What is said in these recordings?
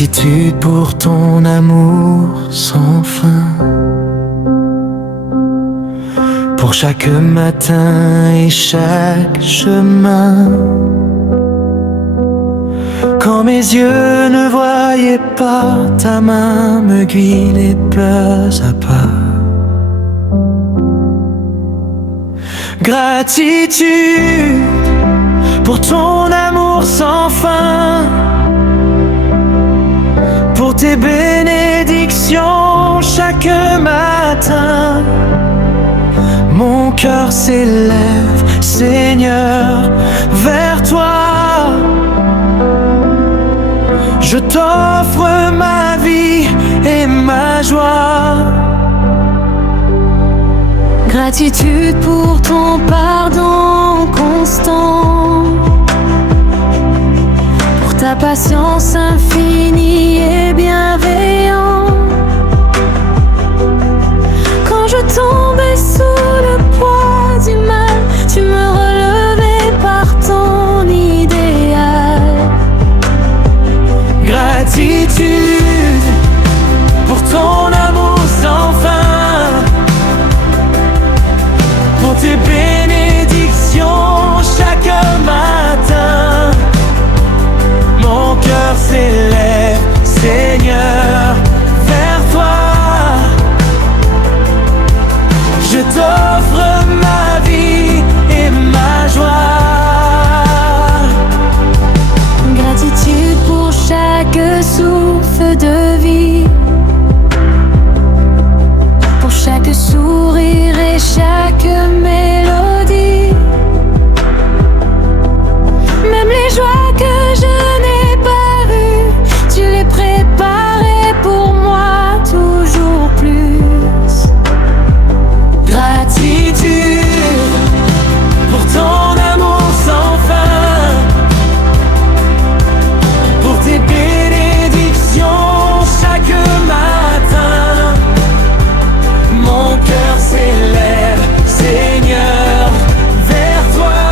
Gratitude pour ton amour sans fin, pour chaque matin et chaque chemin. Quand mes yeux ne voyaient pas, ta main me guidait pas à pas. Gratitude pour ton amour sans fin, pour tes bénédictions chaque matin. Mon cœur s'élève, Seigneur, vers toi. Je t'offre ma vie et ma joie. Gratitude pour ton pardon constant, pour ta patience infinie et bienveillante. Quand je tombais sous le poids du mal, tu me relevais par ton idéal. Gratitude pour ton amour sans fin, pour tes bénédictions chaque matin. Mon cœur s'élève, Seigneur, vers toi. Je t'offre ma vie et ma joie. Gratitude pour chaque souffle de vie, pour chaque sourire et chaque mélodie. Même les joies que je n'ai pas vues, tu les préparais pour moi toujours plus. Gratitude pour ton amour sans fin, pour tes bénédictions chaque matin. Mon cœur s'élève, Seigneur, vers toi.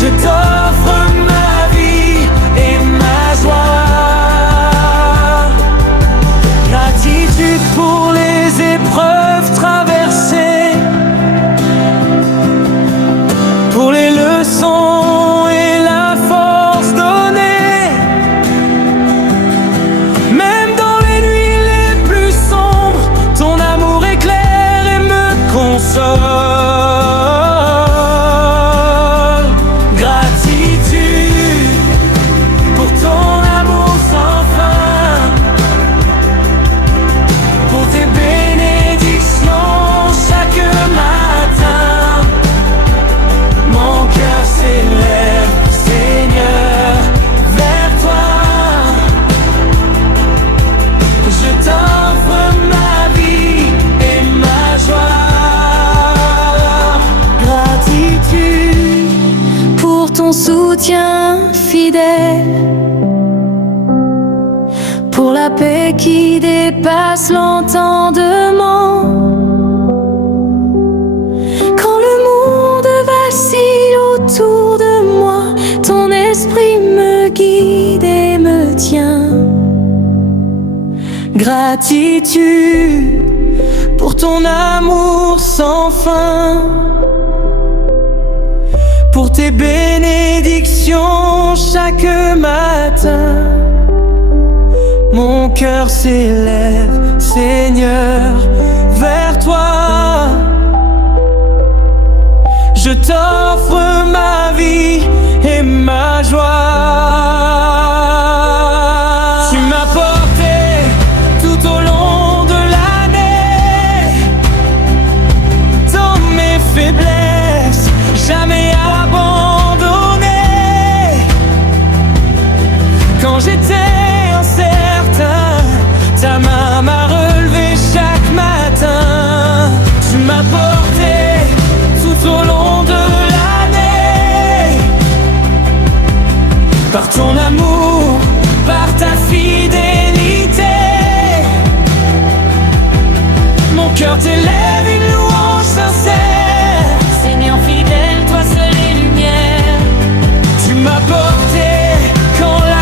Je t'offre ma vie et ma joie. Gratitude pour les épreuves traversées, pour les leçons et la force donnée. Même dans les nuits les plus sombres, ton amour éclaire et me console. Gratitude pour ton amour sans fin, pour tes bénédictions chaque matin. Mon cœur s'élève, Seigneur, vers toi. Je t'offre ma vie et ma joie. Gratitude pour ton soutien fidèle, pour la paix qui dépasse l'entendement. Quand le monde vacille autour de moi, ton esprit me guide et me tient. Gratitude pour ton amour sans fin, pour tes bénédictions chaque matin. Mon cœur s'élève, Seigneur, vers toi. Je t'offre ma vie et ma joie. Tu m'as porté tout au long de l'année, dans mes faiblesses, jamais abandonné. Quand j'étais incertain, ta main m'a relevé chaque matin. Tu m'as porté tout au long de l'année, par ton amour, par ta fidélité. Mon cœur t'élève une louange sincère. Seigneur fidèle, toi seul est lumière. Tu m'as porté quand la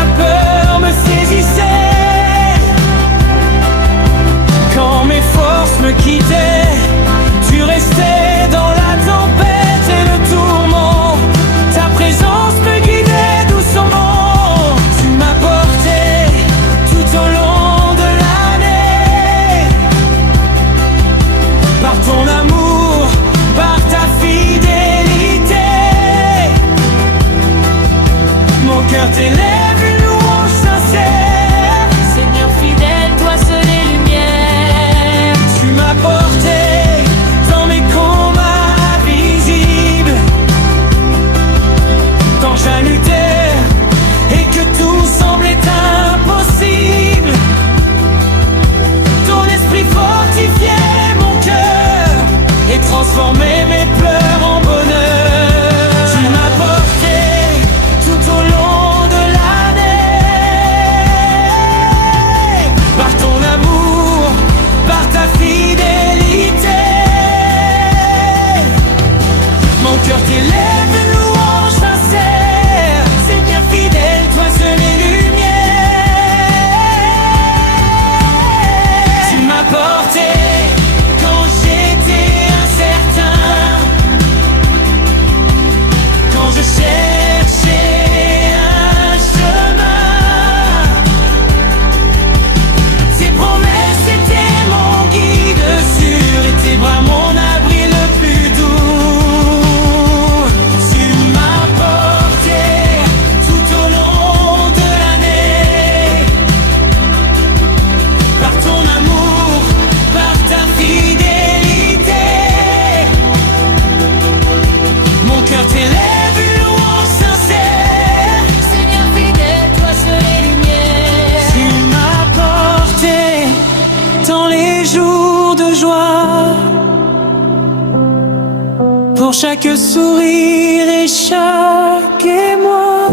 chaque sourire et chaque émoi.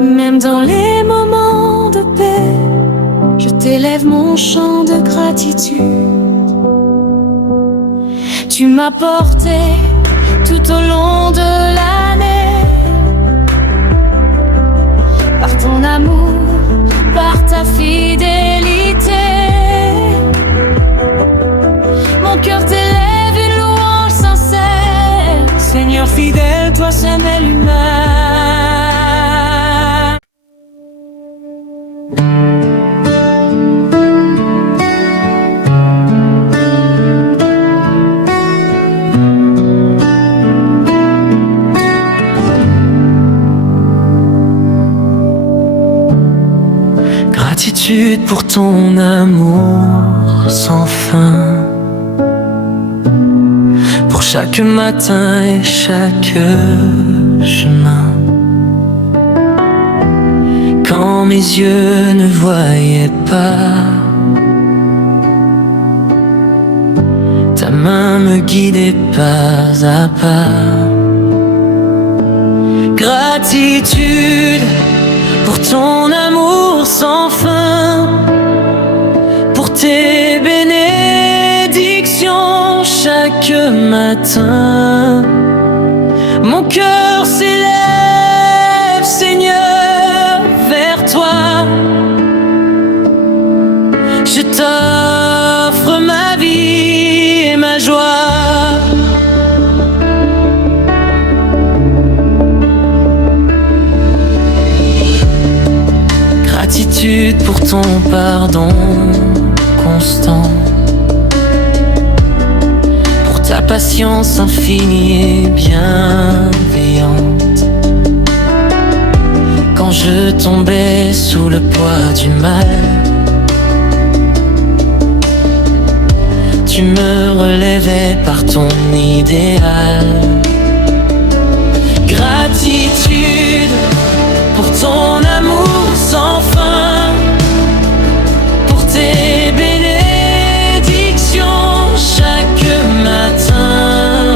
Même dans les moments de paix, je t'élève mon chant de gratitude. Tu m'as porté tout au long de l'année, par ton amour, par ta fidélité. Mon cœur t'élève une louange sincère. Seigneur fidèle, toi seul est l'humain. Gratitude pour ton amour sans fin, pour chaque matin et chaque chemin. Quand mes yeux ne voyaient pas, ta main me guidait pas à pas. Gratitude pour ton amour sans fin, pour tes bénédictions chaque matin. Mon cœur s'élève, Seigneur, vers toi. Je t'offre ma vie et ma joie. Gratitude pour ton pardon constant, pour ta patience infinie et bienveillante. Quand je tombais sous le poids du mal, tu me relevais par ton idéal. Gratitude pour ton amour sans fin, pour tes bénédictions chaque matin.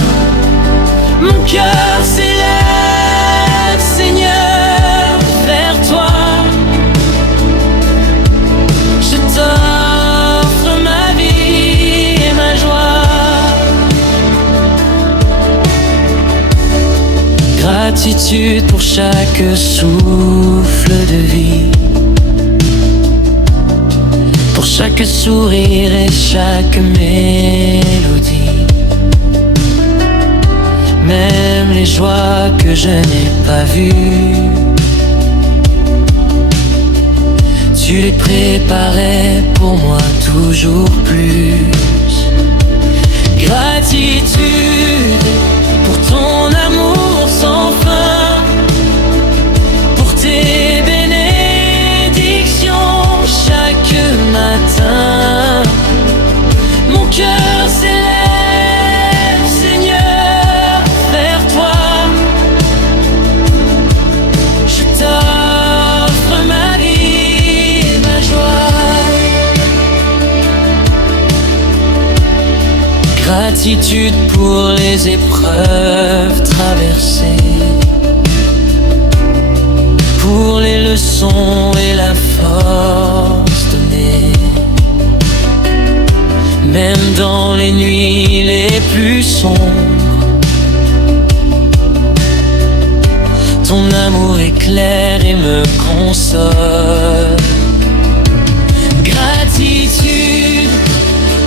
Mon cœur s'élève, Seigneur, vers toi. Je t'offre ma vie et ma joie. Gratitude pour chaque souffle de vie, pour chaque sourire et chaque mélodie. Même les joies que je n'ai pas vues, tu les préparais pour moi toujours plus. Gratitude pour ton amour sans fin, pour tes bénédictions chaque matin. Mon cœur s'élève, Seigneur, vers toi. Je t'offre ma vie et ma joie. Gratitude pour les épreuves traversées, pour les leçons et la force donnée. Même dans les nuits les plus sombres, ton amour éclaire et me console. Gratitude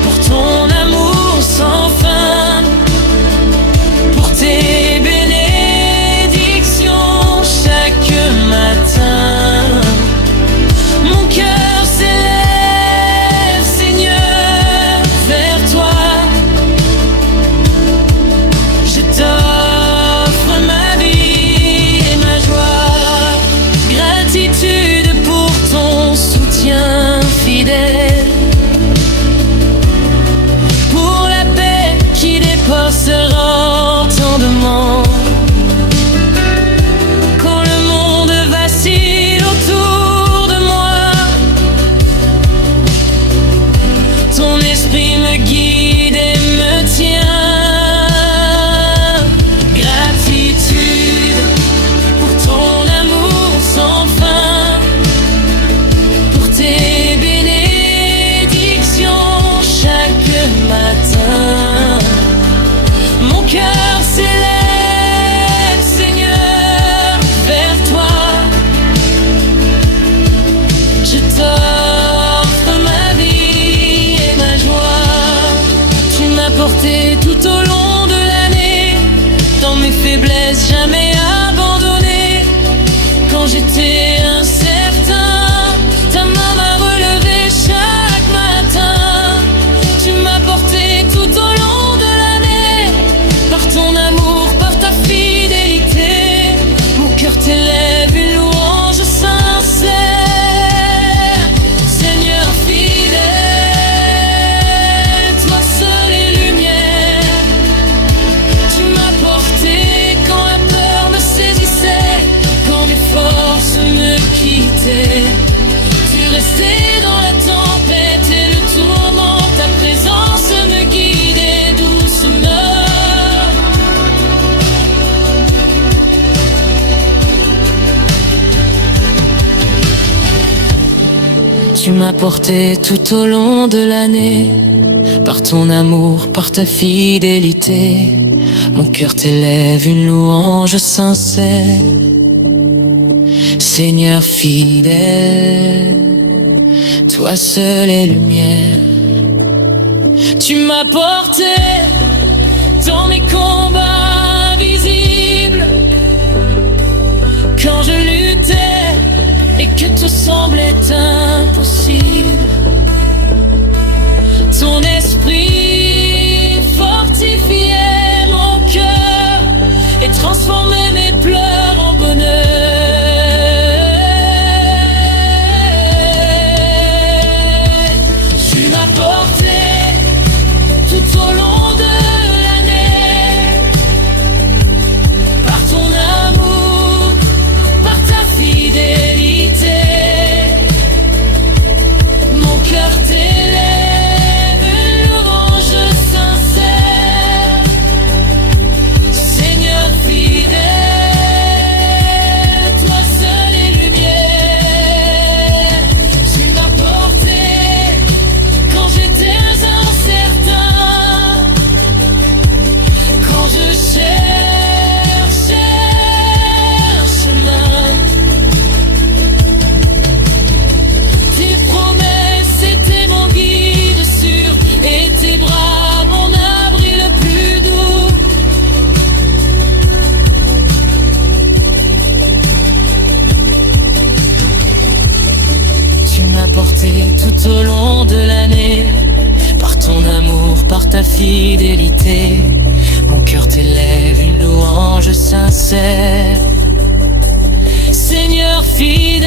pour ton amour sans fin, pour tes bénédictions chaque matin. Mon cœur s'élève, Seigneur, vers toi. Je t'offre ma vie et ma joie. Gratitude pour Tu m'as porté tout au long de l'année, par ton amour, par ta fidélité. Mon cœur t'élève une louange sincère. Seigneur fidèle, toi seul est lumière. Tu m'as porté dans mes combats invisibles, quand je luttais et que tout semblait impossible. Ton esprit fortifiait mon cœur et transformait mes pleurs en bonheur. Tu m'as porté tout au long de l'année, par ton amour, par ta fidélité. Mon cœur t'élève une louange sincère. Seigneur fidèle, toi seul est lumière. Tu m'as porté quand j'étais incertain, quand je cherchais un chemin. Tes promesses étaient mon guide sûr, et tes bras mon abri le plus doux. Tu m'as porté tout au long de l'année, par ton amour, par ta fidélité. Mon cœur t'élève une louange sincère. Seigneur fidèle,